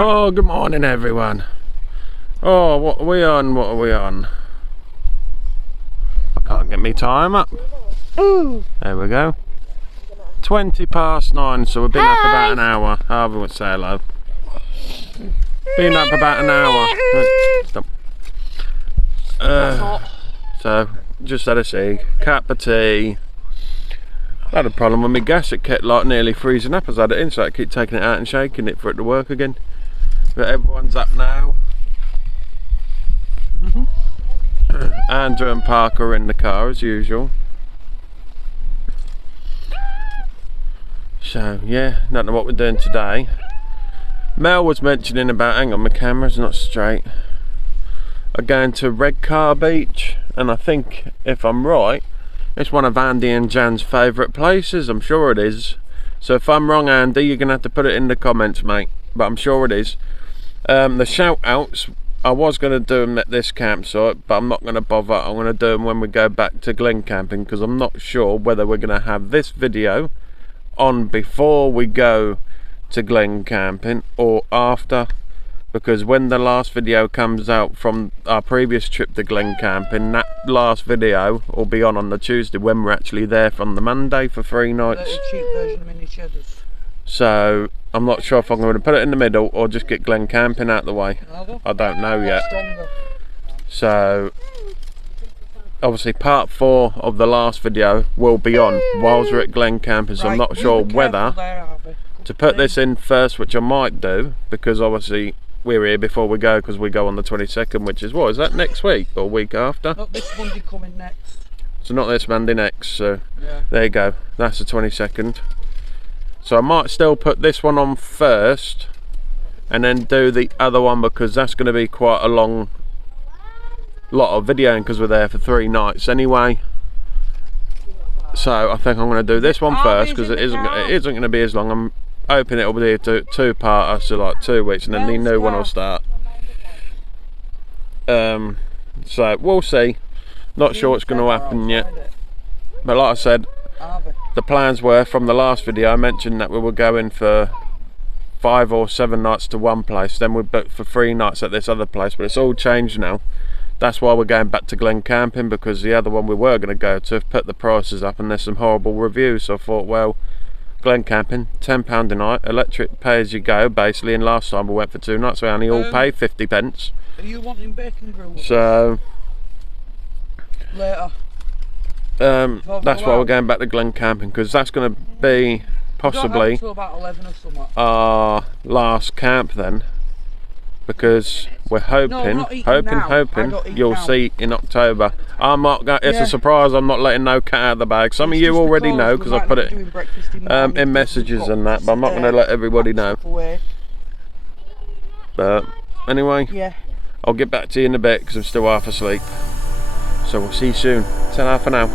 Oh, good morning everyone. Oh, what are we on? What are we on? I can't get me time up. Ooh. There we go. 9:20, so we've been up about an hour. Harvey would say hello. Been up about an hour. Stop. So, just had a cig, cup of tea. I had a problem with my gas, it kept like nearly freezing up as I had it in, so I keep taking it out and shaking it for it to work again. But everyone's up now. Andrew and Parker are in the car as usual. So yeah, don't know what we're doing today. Mel was mentioning about, hang on, my camera's not straight. I'm going to Redcar Beach, and I think, if I'm right, it's one of Andy and Jan's favourite places. I'm sure it is. So if I'm wrong, Andy, you're going to have to put it in the comments, mate. But I'm sure it is. The shout outs, I was going to do them at this campsite, but I'm not going to bother. I'm going to do them when we go back to Glen camping, because I'm not sure whether we're going to have this video on before we go to Glen camping or after, because when the last video comes out from our previous trip to Glen camping, that last video will be on the Tuesday when we're actually there from the Monday for 3 nights. Cheap version of mini cheddars. So I'm not sure if I'm going to put it in the middle or just get Glen camping out the way. I don't know yet. So obviously part 4 of the last video will be on whilst we're at Glen camping, so I'm not sure whether to put this in first, which I might do, because obviously we're here before we go, because we go on the 22nd, which is, what is that, next week or week after? Not this Monday coming next. So not this Monday next, so yeah. There you go, that's the 22nd. So I might still put this one on first and then do the other one, because that's going to be quite a long lot of videoing, because we're there for 3 nights anyway. So I think I'm going to do this one first, because it isn't going to be as long. I'm hoping it'll be a 2-parter, so like 2 weeks, and then the new one will start. So we'll see. Not sure what's going to happen yet, but like I said, the plans were from the last video I mentioned that we were going for 5 or 7 nights to one place, then we booked for 3 nights at this other place, but it's all changed now. That's why we're going back to Glen camping, because the other one we were going to go to have put the prices up and there's some horrible reviews. So I thought, well, Glen camping, £10 a night, electric pay as you go basically, and last time we went for 2 nights we only all paid 50 pence. Are you wanting bacon grill? So later. That's why we're going back to Glen camping, because that's going to be possibly about 11 or something. Our last camp then, because we're hoping you'll see in October. I'm not going, it's a surprise, I'm not letting no cat out of the bag. Some of you already know, because I put it in messages and that, but I'm not going to let everybody know. But anyway, yeah, I'll get back to you in a bit, because I'm still half asleep. So we'll see you soon. Ta-ra for now.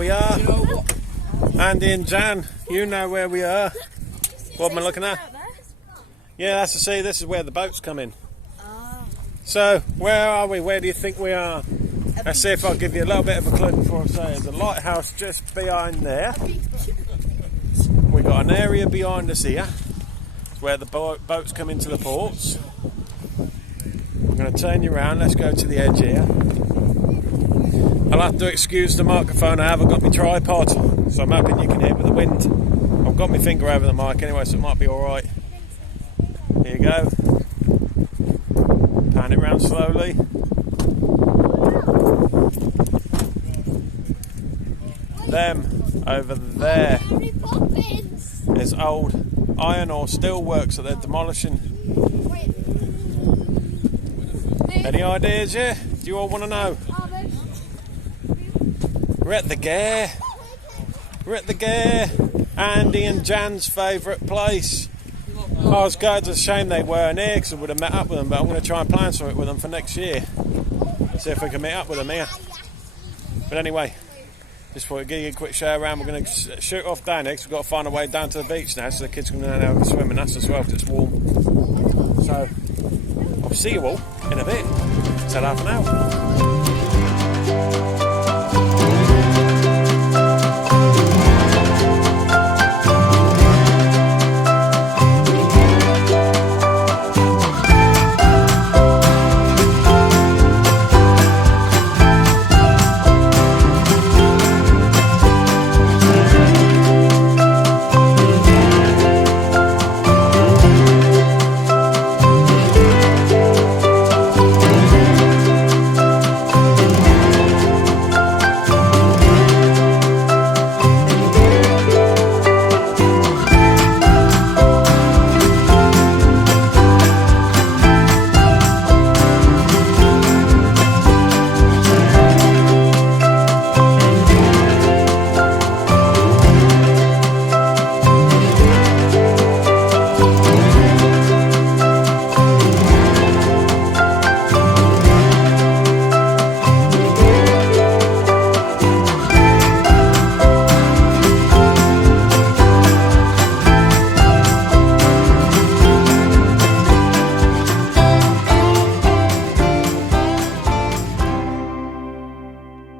we are. You know what? Andy and Jan, you know where we are. What am I looking at? Yeah, that's the sea. This is where the boats come in. So, where are we? Where do you think we are? Let's see if I'll give you a little bit of a clue before I say it. There's a lighthouse just behind there. We've got an area behind us here. It's where the boats come into the ports. I'm going to turn you around. Let's go to the edge here. I'll have to excuse the microphone. I haven't got my tripod, so I'm hoping you can hear with the wind. I've got my finger over the mic anyway, so it might be alright. Here you go. Pan it round slowly. Them over there is old iron ore steel works that they're demolishing. Any ideas yet? Do you all want to know? We're at the GARE. We're at the GARE. Andy and Jan's favourite place. I was glad, it's a shame they weren't here because I would have met up with them, but I'm going to try and plan something with them for next year. See if we can meet up with them here. But anyway, just thought I'd give you a quick show around. We're going to shoot off down here because we've got to find a way down to the beach now so the kids can learn how to swim, and that's as well because it's warm. So, I'll see you all in a bit. Ta-ra for now.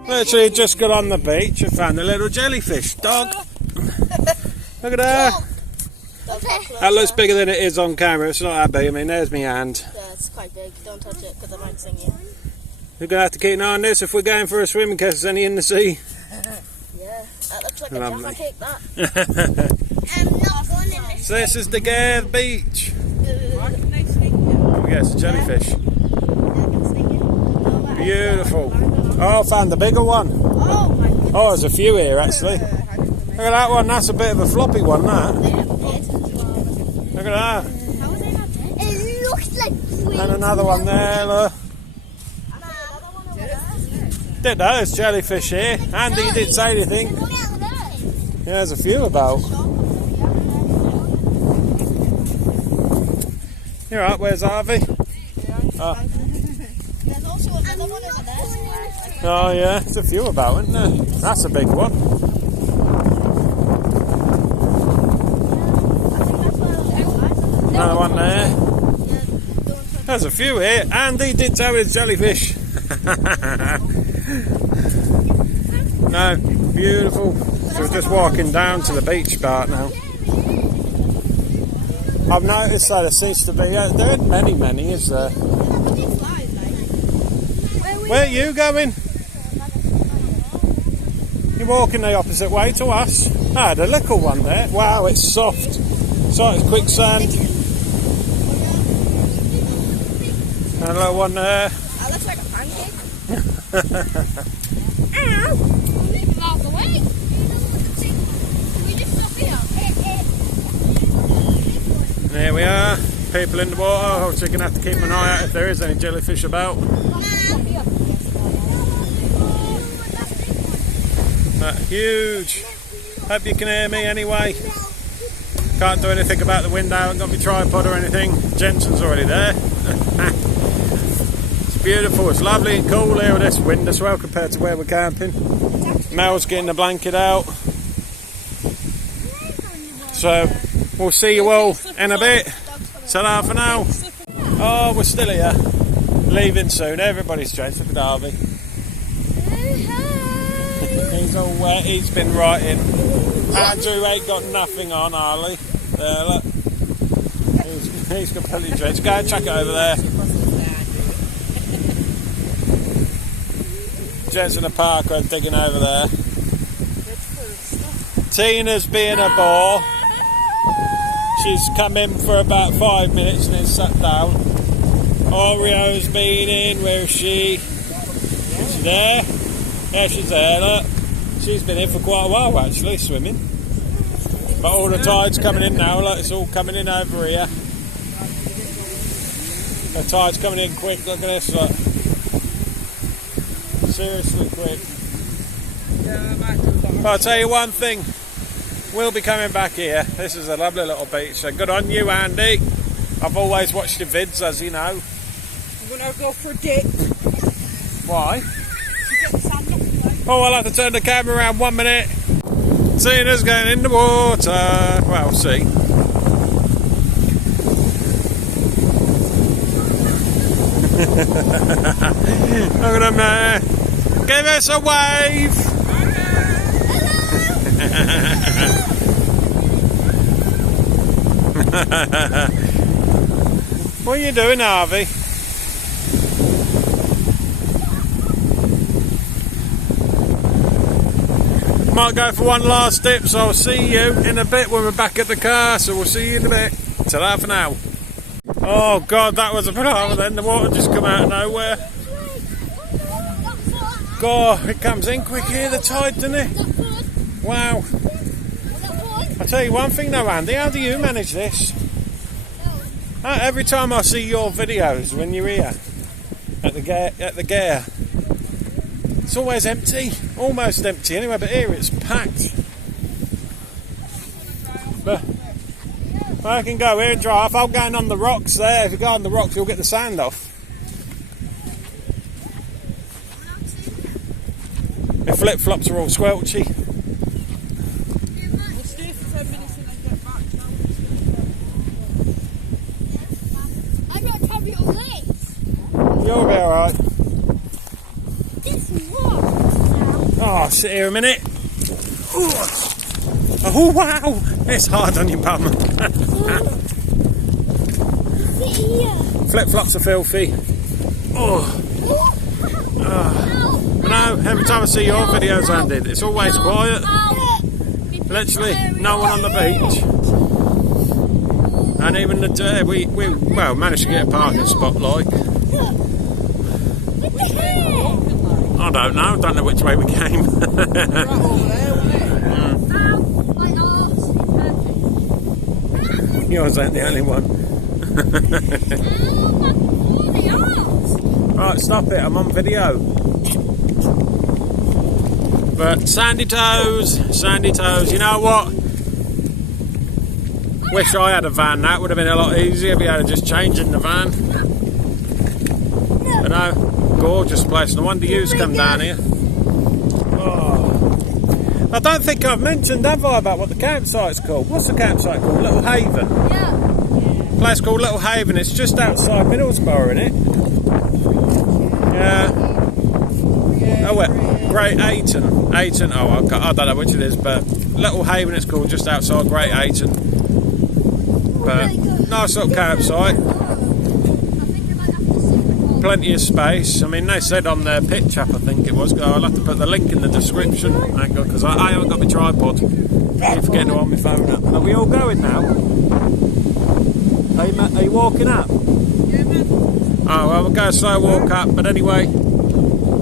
Literally just got on the beach and found a little jellyfish. Dog! Look at her! That looks bigger than it is on camera. It's not that big. I mean, there's my hand. Yeah, it's quite big. Don't touch it because I might sting you. We're going to have to keep an eye on this if we're going for a swim in case there's any in the sea. Yeah, that looks like Lovely. a jaffa cake, that. I'm not going in this. So this is the GARE beach. Why can they sting you? Oh yeah, it's a jellyfish. I can sting you. Beautiful. Oh, I found the bigger one. Oh my goodness. Oh, there's a few here actually. Look at that one. That's a bit of a floppy one, that. Look at that. How is it not dead? It looks like And another one there, look. Didn't know there's jellyfish here. Andy didn't say anything. Yeah, there's a few about. You're right, where's Harvey? Oh. There's also another one over there. Oh yeah, there's a few about, isn't there? That's a big one. Another one there. There's a few here. Andy did tell me it's jellyfish. No, beautiful. So we're just walking down to the beach part now. I've noticed that there seems to be, there aren't many, is there? Where are you going? You're walking the opposite way to us. Ah, the little one there. Wow, it's soft. It's like quicksand. And a little one there. That looks like a pancake. Ow! Miles away. Can we just stop here? There we are. People in the water. Obviously, going to have to keep an eye out if there is any jellyfish about. Huge. Hope you can hear me anyway. Can't do anything about the window. I haven't got my tripod or anything. Jensen's already there. It's beautiful. It's lovely and cool here with this wind as well compared to where we're camping. Mel's getting the blanket out. So we'll see you all in a bit. Ta-ra for now. Oh, we're still here. Leaving soon. Everybody's changed. Look at Harvey. He's all wet. He's been writing. Andrew ain't got nothing on, Harley. There, look. He's completely drenched. Go and chuck it over there. Jess in the park are digging over there. Tina's being a bore. She's come in for about 5 minutes and then sat down. Oreo's been in. Where is she? Is she there? Yeah, she's there, look. She's been in for quite a while actually, swimming. But all the tide's coming in now, look, it's all coming in over here. The tide's coming in quick, look at this, look. Seriously quick. But I'll tell you one thing, we'll be coming back here. This is a lovely little beach, so good on you, Andy. I've always watched your vids, as you know. I'm going to go for a dip. Why? Oh, I'll have to turn the camera around 1 minute. Tina's going in the water. Well, see. Look at them there. Give us a wave. What are you doing, Harvey? Might go for one last dip, so I'll see you in a bit when we're back at the car, so we'll see you in a bit. Ta-ra for now. Oh God, that was a palaver then, the water just come out of nowhere. God, it comes in quick here, the tide, doesn't it? Wow. I'll tell you one thing though, Andy, how do you manage this? Every time I see your videos when you're here at the GARE, it's always empty, almost empty anyway, but here it's packed. But I can go here and dry off. I'm going on the rocks there. If you go on the rocks, you'll get the sand off. The flip-flops are all squelchy. We'll stay for 10 minutes and then get back. I'm not heavy on legs. You'll be alright. This rock. Oh, sit here a minute. Oh wow! It's hard on your bum. Sit here. Flip-flops are filthy. Oh. No, every time I see your videos, Andy, it's always quiet. Literally, no one on the beach. And even the day, we managed to get a parking spot, like. I don't know which way we came. Yours ain't the only one. Right, stop it, I'm on video. But sandy toes, you know what? Wish I had a van, that would have been a lot easier if you had to just change in the van. But no, gorgeous place, no wonder you's come down here. Oh. I don't think I've mentioned, have I, about what the campsite's called? What's the campsite called? Little Haven? Yeah. A place called Little Haven, it's just outside Middlesbrough, innit? Yeah. Oh, well, Great Ayton. Ayton, oh, I don't know which it is, but Little Haven it's called, just outside Great Ayton. But nice little campsite. Plenty of space. I mean, they said on their pitch up, I think it was. I'll have to put the link in the description. Hang on, because I haven't got my tripod. I'm forgetting to hold my phone up. Are we all going now? Are you walking up? Yeah, man. Oh, well, we'll go a slow walk up. But anyway,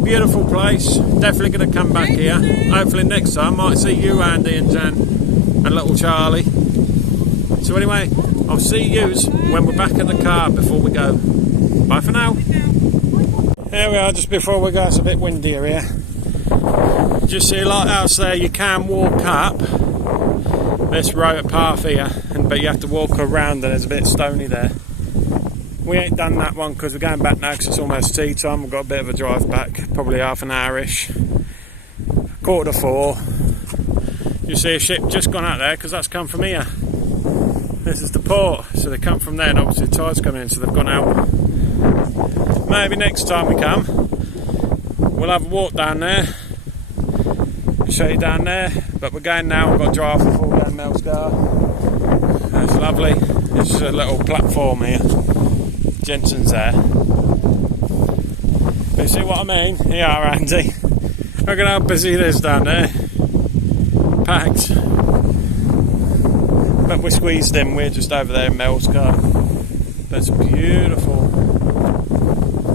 beautiful place. Definitely going to come back here. Hopefully next time might see you, Andy and Jan, and little Charlie. So anyway, I'll see yous when we're back at the car before we go. Bye for now. Here we are, just before we go. It's a bit windier here. Just see a lighthouse there. You can walk up this road path here, but you have to walk around and it's a bit stony there. We ain't done that one because we're going back now because it's almost tea time. We've got a bit of a drive back, probably half an hour-ish. 3:45. You see a ship just gone out there because that's come from here. This is the port, so they come from there, and obviously the tide's coming in, so they've gone out. Maybe next time we come, we'll have a walk down there. I'll show you down there, but we're going now. We've got to drive before we go to Mel's GARE. It's lovely. It's just a little platform here. Jensen's there. But you see what I mean? Yeah, Andy. Look at how busy it is down there. Packed. But we're squeezed in. We're just over there in Mel's GARE. But it's beautiful.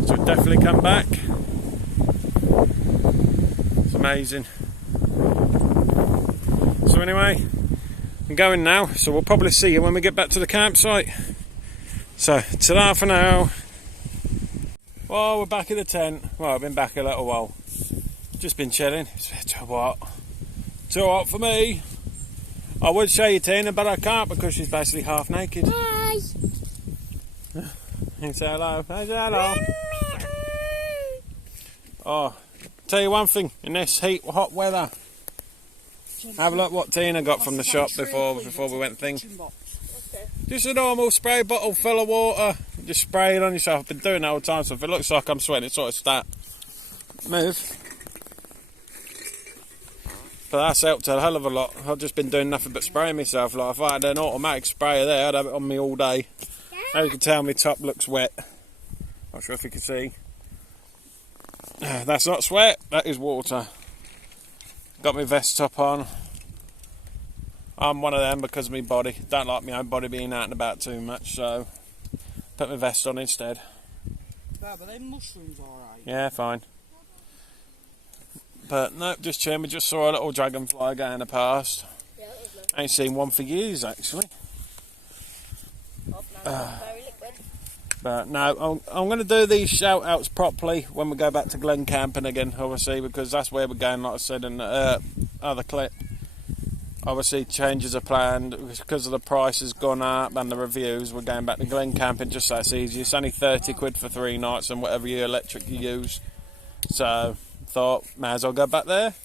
So we'll definitely come back. It's amazing. So anyway, I'm going now. So we'll probably see you when we get back to the campsite. So, ta-da for now. Well, we're back in the tent. Well, I've been back a little while. Just been chilling. It's too hot. Too hot for me. I would show you Tina, but I can't because she's basically half naked. Hi. Say hello. Say hello. Oh, tell you one thing. In this hot weather, have a look what Tina got from the shop before we went thing. Just a normal spray bottle full of water. Just spray it on yourself. I've been doing that all the time, so if it looks like I'm sweating, it's sort of that. Move. But that's helped a hell of a lot. I've just been doing nothing but spraying myself. Like if I had an automatic sprayer there, I'd have it on me all day. As you can tell, my top looks wet. Not sure if you can see. That's not sweat, that is water. Got my vest top on. I'm one of them because of my body. Don't like my own body being out and about too much, so put my vest on instead. Yeah, but them mushrooms alright. Yeah, fine. But no, just chilling. We just saw a little dragonfly going past. Yeah, that was lovely. Ain't seen one for years actually. Oh, no, very liquid. But no, I'm going to do these shout outs properly when we go back to Glen Camping again, obviously, because that's where we're going, like I said in the other clip. Obviously, changes are planned because of the price has gone up and the reviews. We're going back to Glen Camping just so it's easy. It's only 30 quid for 3 nights and whatever your electric you use. So, thought, may as well go back there.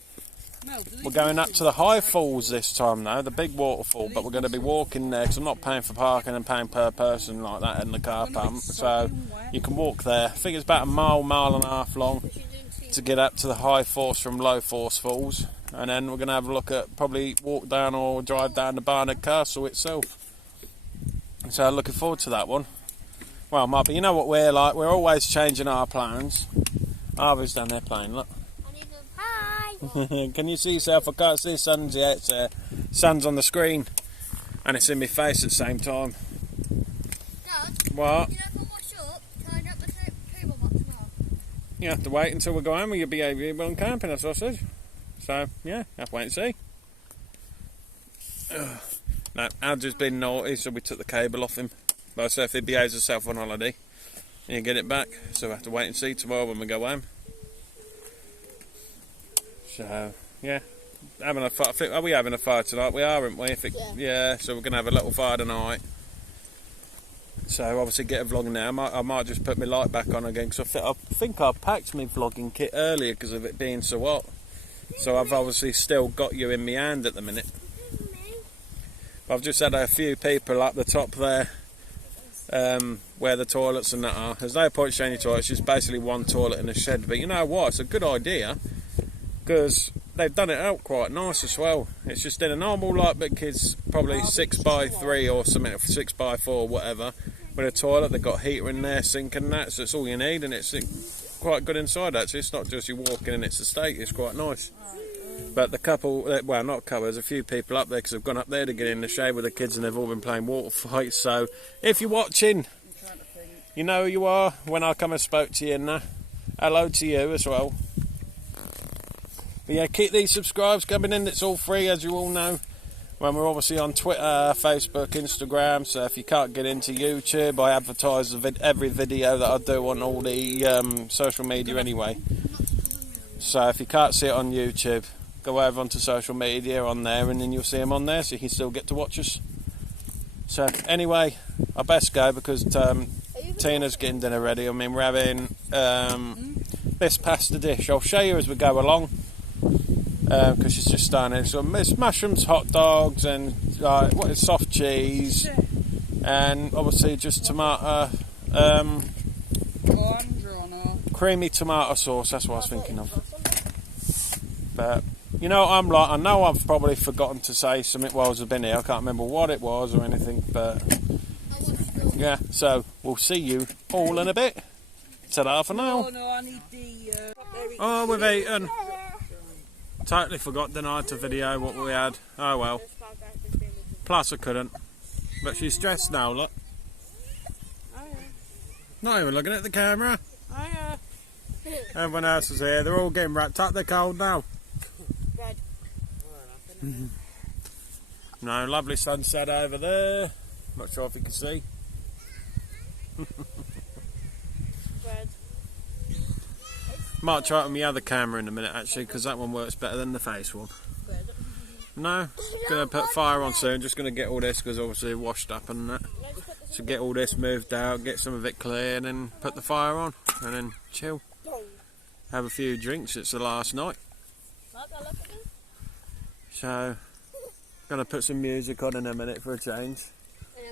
We're going up to the high falls this time now, the big waterfall, but we're going to be walking there because I'm not paying for parking and paying per person like that in the car pump. So, you can walk there. I think it's about a mile and a half long to get up to the high force from low force falls. And then we're going to have a look at, probably walk down or drive down to Barnard Castle itself. So looking forward to that one. Well, might be, you know what we're like, we're always changing our plans. Harvey's down there playing, look. Hi. Can you see yourself? I can't see sun's yet, it's sun's on the screen. And it's in my face at the same time. Dad, What? you know if I wash up, can I get the table box now? You have to wait until we go home with your behaviour on camping, that's what I said. So, yeah, have to wait and see. No, Al's just been naughty, so we took the cable off him. But I said if he behaves himself on holiday, he'll get it back. So we have to wait and see tomorrow when we go home. So, yeah, having a fire. Are we having a fire tonight? We are, aren't we? Yeah, so we're going to have a little fire tonight. So, obviously, get a vlog now. I might just put my light back on again, because I think I packed my vlogging kit earlier because of it being so hot. So I've obviously still got you in my hand at the minute. I've just had a few people up the top there, where the toilets and that are. There's no point showing you toilets, it's just basically one toilet in a shed. But you know what, it's a good idea, because they've done it out quite nice as well. It's just in a normal, like, big kids, probably 6x3 or something, 6x4, whatever, with a toilet. They've got heater in there, sink and that, so it's all you need, and it's quite good inside actually. It's not just you walking and it's a state, it's quite nice. But the couple, well, not a couple, there's a few people up there because they've gone up there to get in the shade with the kids and they've all been playing water fights. So if you're watching, you know who you are when I come and spoke to you, and hello to you as well. But yeah, keep these subscribes coming in, it's all free as you all know. When we're obviously on Twitter, Facebook, Instagram, so if you can't get into YouTube, I advertise every video that I do on all the social media anyway. So if you can't see it on YouTube, go over onto social media on there and then you'll see them on there, so you can still get to watch us. So anyway, I best go because Tina's getting dinner ready. I mean, we're having this pasta dish. I'll show you as we go along. because she's just starting. So it's mushrooms, hot dogs, and soft cheese, and obviously just tomato, creamy tomato sauce. That's what I was thinking of. But you know, I know I've probably forgotten to say something while I've been here. I can't remember what it was or anything, but yeah. So we'll see you all in a bit. Ta-da for now. Oh no, I need the. Oh, we've eaten. Totally forgot, didn't I, to video what we had. Oh well. Plus I couldn't. But she's stressed now, look. Not even looking at the camera. Everyone else is here. They're all getting wrapped up. They're cold now. No, lovely sunset over there. Not sure if you can see. Might try it on the other camera in a minute actually, because that one works better than the face one. No, gonna put fire on soon. Just gonna get all this because obviously washed up and that. So get all this moved out, get some of it cleared, and put the fire on, and then chill. Have a few drinks. It's the last night. So gonna put some music on in a minute for a change.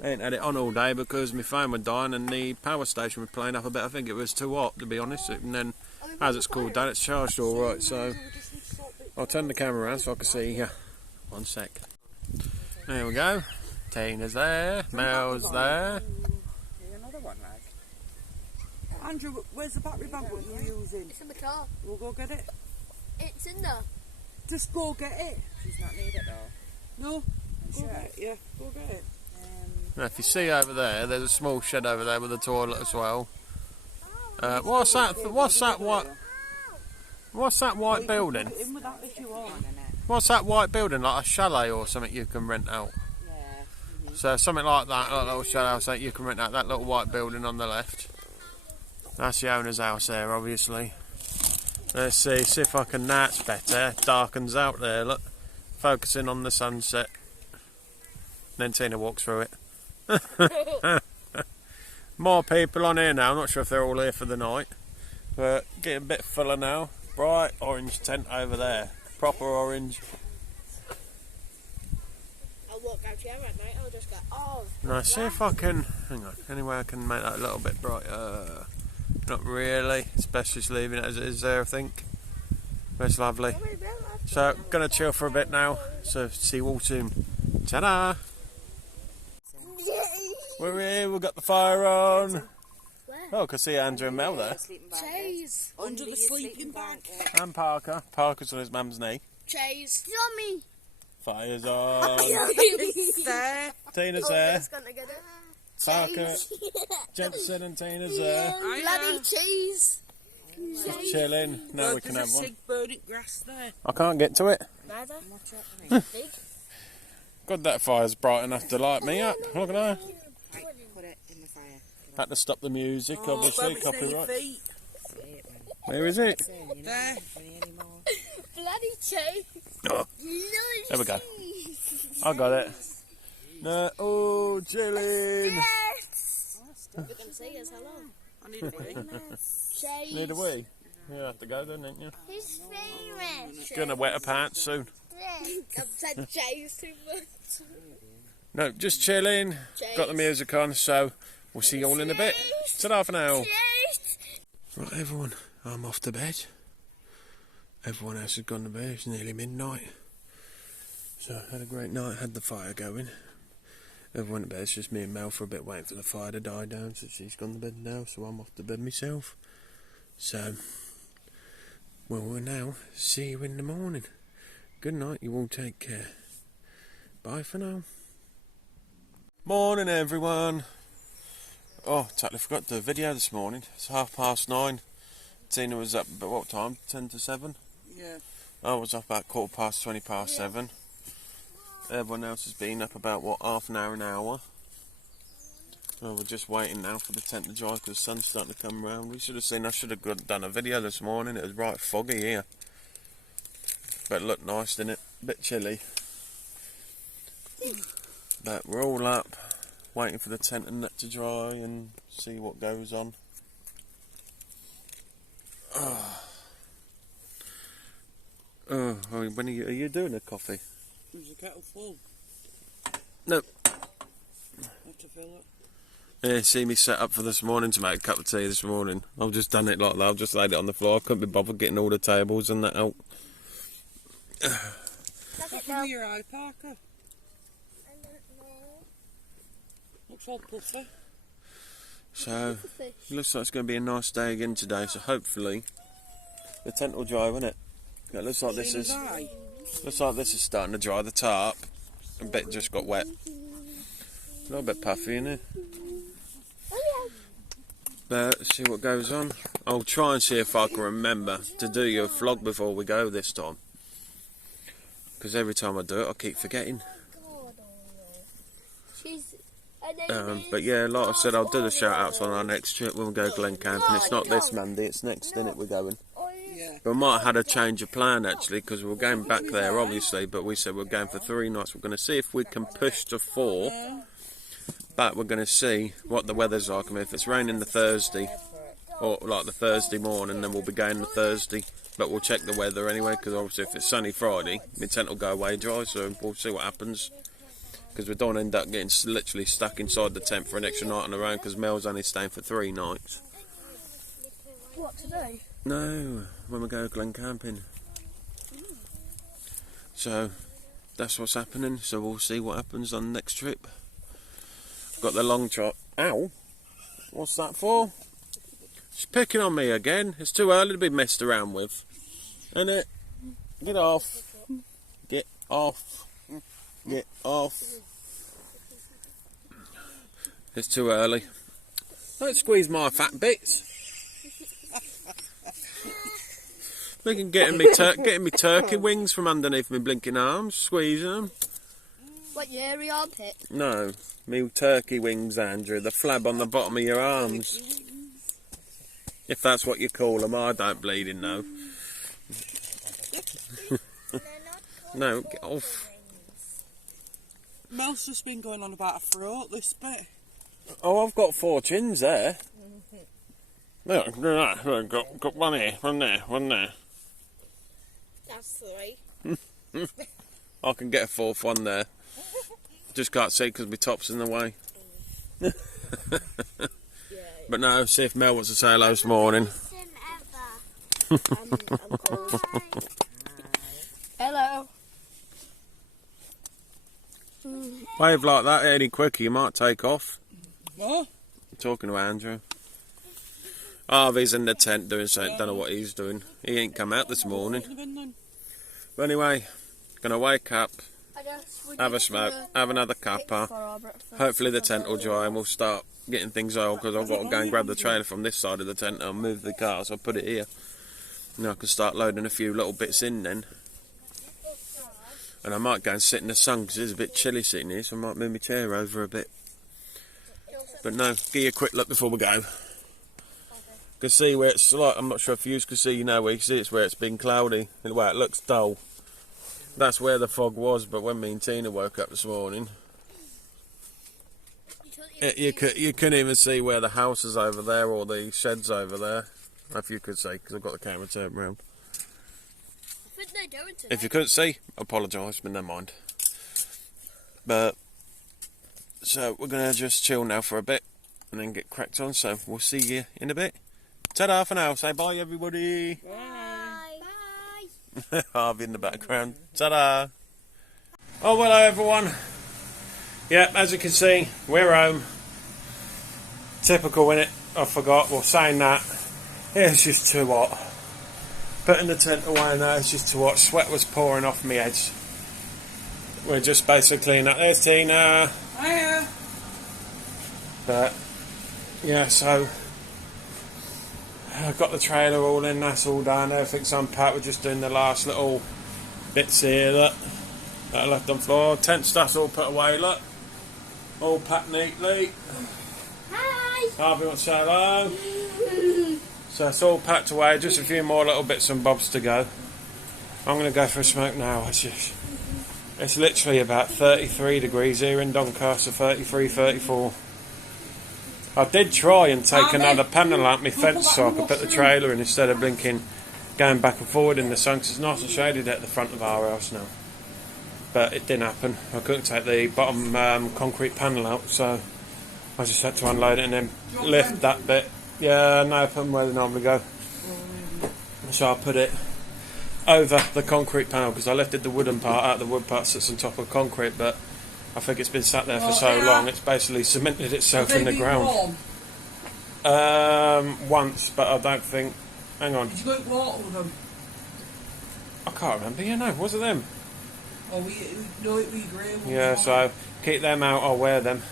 I ain't had it on all day because my phone was dying and the power station was playing up a bit. I think it was too hot, to be honest. And then as it's cooled down, it's charged all right. So I'll turn the camera around so I can see you. One sec. There we go. Tina's there. Mel's there. Another one, like. Andrew, where's the battery bank what you're using? It's in the car. We'll go get it. It's in there. Just go get it. She's not need it though. No. Go get it. Yeah, go get it. Now, if you see over there, there's a small shed over there with a toilet as well. What's that? What's that white? What's that white building? In with that if you want. What's that white building? Like a chalet or something you can rent out? Yeah. So something like that, like a little chalet, so you can rent out that little white building on the left. That's the owner's house there, obviously. Let's see if I can. That's better. Darkens out there. Look, focusing on the sunset. Then Tina walks through it. More people on here now. I'm not sure if they're all here for the night, but getting a bit fuller now. Bright orange tent over there. Proper orange. I'll walk out here at night. I'll just go, oh. Now see if I can. Hang on. Any way I can make that a little bit brighter? Not really. It's best just leaving it as it is there, I think. But it's lovely. So gonna chill for a bit now. So see you all soon. Ta-da! We're here. We've got the fire on. Where? Oh, I can see Andrew and Mel there. Chase. Under the sleeping bag. And Parker. Parker's on his mum's knee. Chase. Yummy. Fire's on. There. Tina's there. Gonna get it. Parker, Jensen and Tina's there. Bloody cheese. Just chilling. Now we can have one. There's a sick burning grass there. I can't get to it. Neither. Big. God, that fire's bright enough to light me up. Look at that. Right, put it in the fire. Had to stop the music, obviously. Grab it near your Copyright. feet. Where is it? There. Bloody cheese. Oh, there we go. I got it. No, oh, chilling. Yes. We're gonna say yes, hello. I need a wee. Chase. Need a wee? You have to go then, don't you? His favourite. Gonna wet her pants soon. I've said Chase too much. No, just chilling. Got the music on, so we'll see you all in a bit. Ta-da for now. Chase. Right, everyone, I'm off to bed. Everyone else has gone to bed. It's nearly midnight. So I had a great night. Had the fire going. Everyone to bed. It's just me and Mel for a bit, waiting for the fire to die down. So she's gone to bed now. So I'm off to bed myself. So we'll now see you in the morning. Good night. You all take care. Bye for now. Morning, everyone. Oh, totally forgot the video this morning. It's 9:30. Tina was up at what time? 10 to 7? Yeah. I was up about 7:15. Everyone else has been up about, what, half an hour. So we're just waiting now for the tent to dry because the sun's starting to come round. We should have seen, I should have done a video this morning. It was right foggy here. But it looked nice, didn't it? A bit chilly. But we're all up, waiting for the tent and that to dry and see what goes on. Oh, when are you doing a coffee? There's a kettle full. No. Have to fill it. Yeah, see me set up for this morning to make a cup of tea this morning. I've just done it like that. I've just laid it on the floor. I couldn't be bothered getting all the tables and that out. What's with your eye, Parker? Looks all puffy. So, it looks like it's going to be a nice day again today. So hopefully, the tent will dry, won't it? It looks like this is starting to dry. The tarp, a bit just got wet. A little bit puffy in it. But see what goes on. I'll try and see if I can remember to do your vlog before we go this time. Because every time I do it, I keep forgetting. But yeah, like I said, I'll do the shout outs on our next trip when we go Glen camping. It's not this Monday, it's next, isn't it? We're going. Yeah. But we might have had a change of plan actually, because we're going back there obviously, but we said we're going for 3 nights. We're going to see if we can push to 4. But we're going to see what the weather's like. I mean, if it's raining the Thursday, or like the Thursday morning, then we'll be going the Thursday. But we'll check the weather anyway, because obviously if it's sunny Friday, my tent will go away dry, so we'll see what happens. Because we don't end up getting literally stuck inside the tent for an extra night on our own, because Mel's only staying for 3 nights. What, today? No, when we go Glen camping. So, that's what's happening, so we'll see what happens on the next trip. Got the long trot. Ow! What's that for? She's picking on me again. It's too early to be messed around with. Isn't it? Get off. Get off. Get off. It's too early. Don't squeeze my fat bits. Making getting me turkey wings from underneath my blinking arms, squeezing them. What, your hairy armpit? No, me turkey wings, Andrew. The flab on the bottom of your arms. If that's what you call them, I don't bleeding know. No, get off. Mel's just been going on about a throat this bit. Oh, I've got 4 chins there. Look, got one here, one there, one there. That's 3. I can get a 4th one there. Just can't see because my top's in the way. But no, see if Mel wants to say hello this morning. Hello. Wave like that any quicker, you might take off. Oh, I'm talking to Andrew. Harvey's in the tent doing something, don't know what he's doing. He ain't come out this morning. But anyway, gonna wake up, have a smoke, have another cuppa. Hopefully the tent will dry and we'll start getting things oiled, because I've got to go and grab the trailer from this side of the tent and move the car, so I'll put it here. And I can start loading a few little bits in then. And I might go and sit in the sun because it's a bit chilly sitting here, so I might move my chair over a bit. But no, give you a quick look before we go. You can see where it's like, I'm not sure if you can see, you know where you can see it's where it's been cloudy. And the way it looks dull. That's where the fog was, but when me and Tina woke up this morning, you couldn't even see where the house is over there or the shed's over there. If you could see, because I've got the camera turned around. I think they're doing today. If you couldn't see, I apologise, but never mind. But, so we're going to just chill now for a bit and then get cracked on, so we'll see you in a bit. Ta-da for now, say bye everybody. Bye. Bye. Harvey in the background. Ta-da. Oh, hello everyone. Yeah, as you can see, we're home. Typical, innit? I forgot, well, saying that, it's just too hot. Putting the tent away now, it's just too hot. Sweat was pouring off my head. We're just basically not. There's Tina. hiya. But, yeah, so I've got the trailer all in, that's all done, everything's unpacked. We're just doing the last little bits here that I left on the floor. Tent stuff's all put away, look. All packed neatly. Hi. Harvey wants to say hello. So it's all packed away, just a few more little bits and bobs to go. I'm going to go for a smoke now. It's literally about 33 degrees here in Doncaster, 33, 34. I did try and take another panel out my fence so I could put the trailer in instead of blinking going back and forward in the sun, 'cause it's nice and shaded at the front of our house now. But it didn't happen. I couldn't take the bottom concrete panel out, so I just had to unload it and then lift that bit. Yeah, no, put them where they normally go. So I put it over the concrete panel, because I lifted the wooden part out. The wood part sits on top of concrete, but I think it's been sat there for so long, it's basically cemented itself in the ground. Once, but I don't think. Hang on. Did you go to water with them? I can't remember. Yeah, no, was it them? Oh, no, it was grey. Yeah, so keep them out. I'll wear them.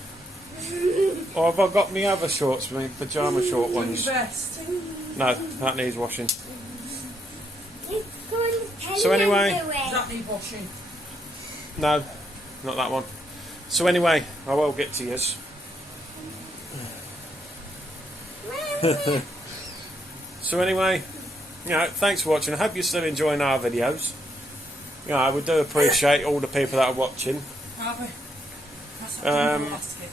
Or have I got me other shorts, my pyjama short ones? No, that needs washing. So anyway, Does that need washing? no, not that one. So anyway, I will get to yours. So anyway, you know, thanks for watching. I hope you're still enjoying our videos. You know, we do appreciate all the people that are watching.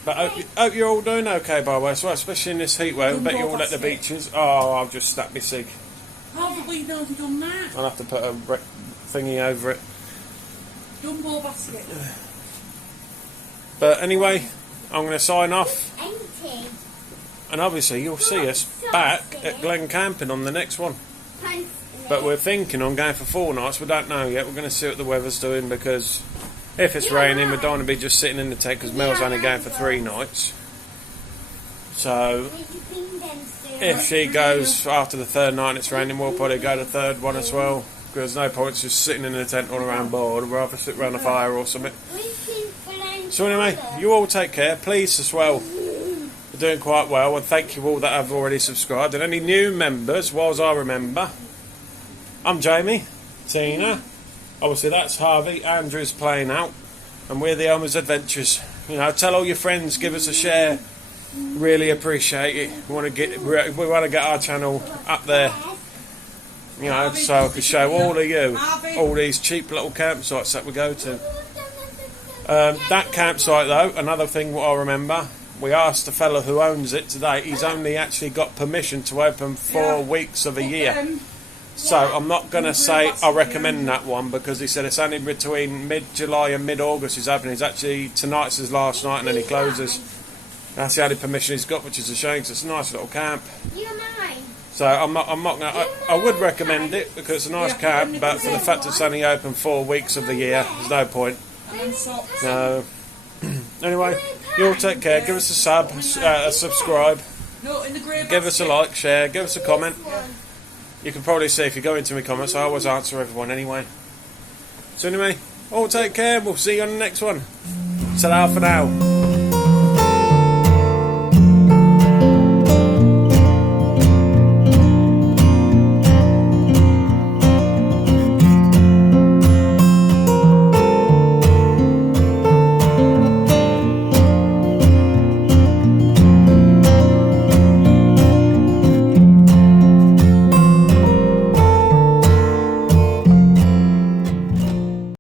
But hope you're all doing okay, by the way, as well, especially in this heat wave. I bet you're all at the beaches. Oh, I've just snapped my cig. How have we done that? I'll have to put a thingy over it. Jumbo basket. But anyway, I'm going to sign off. Empty. And obviously you'll see us back at Glen Camping on the next one. But we're thinking on going for 4 nights. We don't know yet. We're going to see what the weather's doing, because if it's raining, we don't want to be just sitting in the tent, because Mel's only going for 3 nights. So if she goes after the 3rd night and it's raining, we'll probably go to the 3rd one as well, because there's no point just sitting in the tent all around bored. We'd rather sit around a fire or something. So anyway, you all take care. Please as well. We're doing quite well, and thank you all that have already subscribed. And any new members, whilst I remember, I'm Jamie, Tina, obviously that's Harvey, Andrew's playing out, and we're the theellmersadventures. You know, tell all your friends, give us a share. Really appreciate it. We want to get our channel up there. You know, so I can show all of you all these cheap little campsites that we go to. That campsite though, another thing what I remember, we asked the fella who owns it today. He's only actually got permission to open 4 weeks of a year. So I'm not going to say I recommend that one, because he said it's only between mid-July and mid-August he's opening. He's actually, tonight's his last night and then he closes. That's the only permission he's got, which is a shame, because it's a nice little camp. So I'm not gonna, I would recommend it because it's a nice camp, but for the fact it's only open 4 weeks of the year, there's no point. So anyway, you all take care. Give us a subscribe. Give us a like, share, give us a comment. You can probably see if you go into my comments, I always answer everyone anyway. So anyway, all take care. We'll see you on the next one. Ta-ra for now.